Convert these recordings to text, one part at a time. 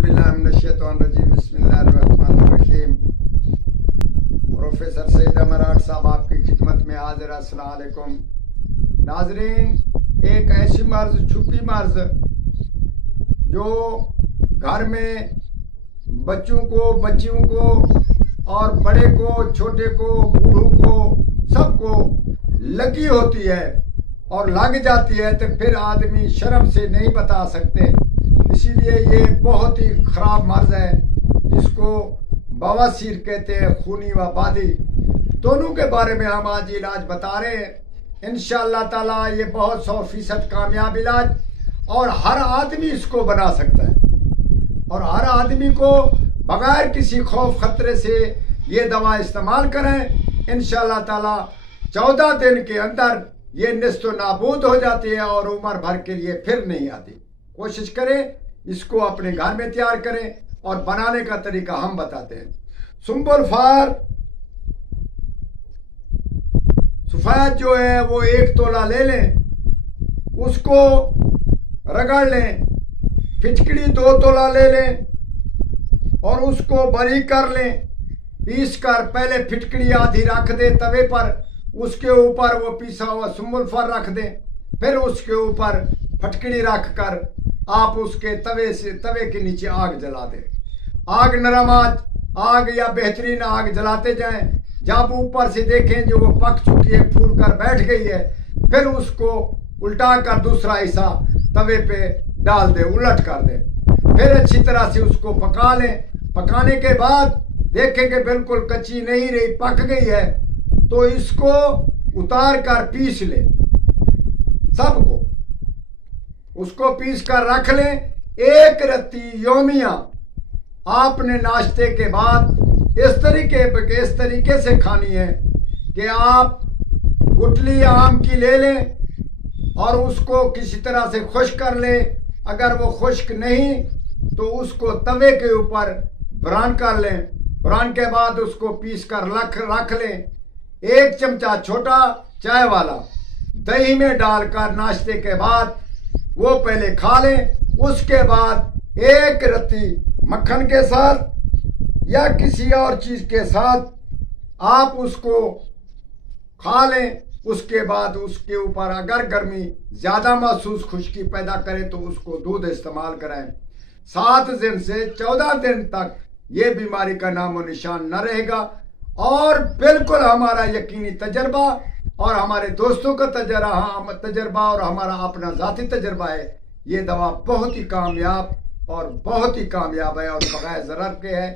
औज़ुबिल्लाहिमिनश्शैतानिर्रजीम बिस्मिल्लाहिर्रहमानिर्रहीम। प्रोफेसर सईद मराठ साहब आपकी खिदमत में हाजिर। अस्सलाम वालेकुम नाजरीन, एक ऐसी मर्ज, छुपी मर्ज जो घर में बच्चों को, बच्चियों को और बड़े को, छोटे को, बूढ़ों को, सबको लगी होती है और लग जाती है, तो फिर आदमी शर्म से नहीं बता सकते। इसीलिए ये बहुत ही खराब मर्ज है जिसको बवासीर कहते हैं, खूनी व बादी। दोनों के बारे में हम आज इलाज बता रहे हैं। इंशाअल्लाह ताला ये बहुत 100% कामयाब इलाज और हर आदमी इसको बना सकता है और हर आदमी को बगैर किसी खौफ खतरे से ये दवा इस्तेमाल करें। इंशाअल्लाह ताला 14 दिन के अंदर ये निस्तो नाबूद हो जाती है और उम्र भर के लिए फिर नहीं आती। कोशिश करें, इसको अपने घर में तैयार करें और बनाने का तरीका हम बताते हैं। सुम्बुलफार सफेद जो है वो 1 तोला ले लें, उसको रगड़ लें। फिटकड़ी 2 तोला ले लें और उसको बारीक कर लें। पीस कर पहले फिटकड़ी आधी रख दे तवे पर, उसके ऊपर वो पीसा हुआ सुम्बुलफार रख दें। फिर उसके ऊपर फटकड़ी रख कर आप उसके तवे के नीचे आग जला दें। आग नरम आग या बेहतरीन आग जलाते जाएं। जब ऊपर से देखें जो वो पक चुकी है, फूल कर बैठ गई है, फिर उसको उल्टा कर दूसरा हिस्सा तवे पे डाल दे, उलट कर दे। फिर अच्छी तरह से उसको पका लें। पकाने के बाद देखें कि बिल्कुल कच्ची नहीं रही, पक गई है, तो इसको उतार कर पीस लें। सबको उसको पीस कर रख लें। एक रत्ती योमिया आपने नाश्ते के बाद इस तरीके से खानी है कि आप गुठली आम की ले लें और उसको किसी तरह से खुश्क कर लें। अगर वो खुश्क नहीं तो उसको तवे के ऊपर ब्रान कर लें। ब्रान के बाद उसको पीस कर रख लें। 1 चमचा छोटा चाय वाला दही में डालकर नाश्ते के बाद वो पहले खा लें। उसके बाद 1 रत्ती मक्खन के साथ या किसी और चीज के साथ आप उसको खा लें। उसके बाद उसके ऊपर अगर गर्मी ज्यादा महसूस, खुश्की पैदा करे तो उसको दूध इस्तेमाल करें। 7 दिन से 14 दिन तक ये बीमारी का नामो निशान न रहेगा। और बिल्कुल हमारा यकीनी तजर्बा और हमारे दोस्तों का तजर्बा और हमारा अपना जाती तजर्बा है, ये दवा बहुत ही कामयाब है और बगैर ज़रर के है।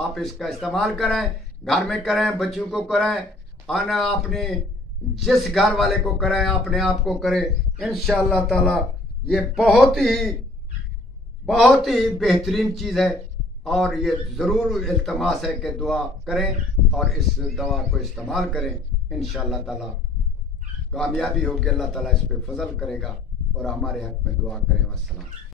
आप इसका इस्तेमाल करें, घर में करें, बच्चों को करें, आना अपने जिस घर वाले को करें, अपने आप को करें। इंशाअल्लाह ताला ये बहुत ही बेहतरीन चीज़ है और ये ज़रूर इल्तमास है कि दुआ करें और इस दवा को इस्तेमाल करें। इंशाअल्लाह ताला कामयाबी होगी। अल्लाह ताला इस पे फजल करेगा और हमारे हक में दुआ करें। वस्सलाम।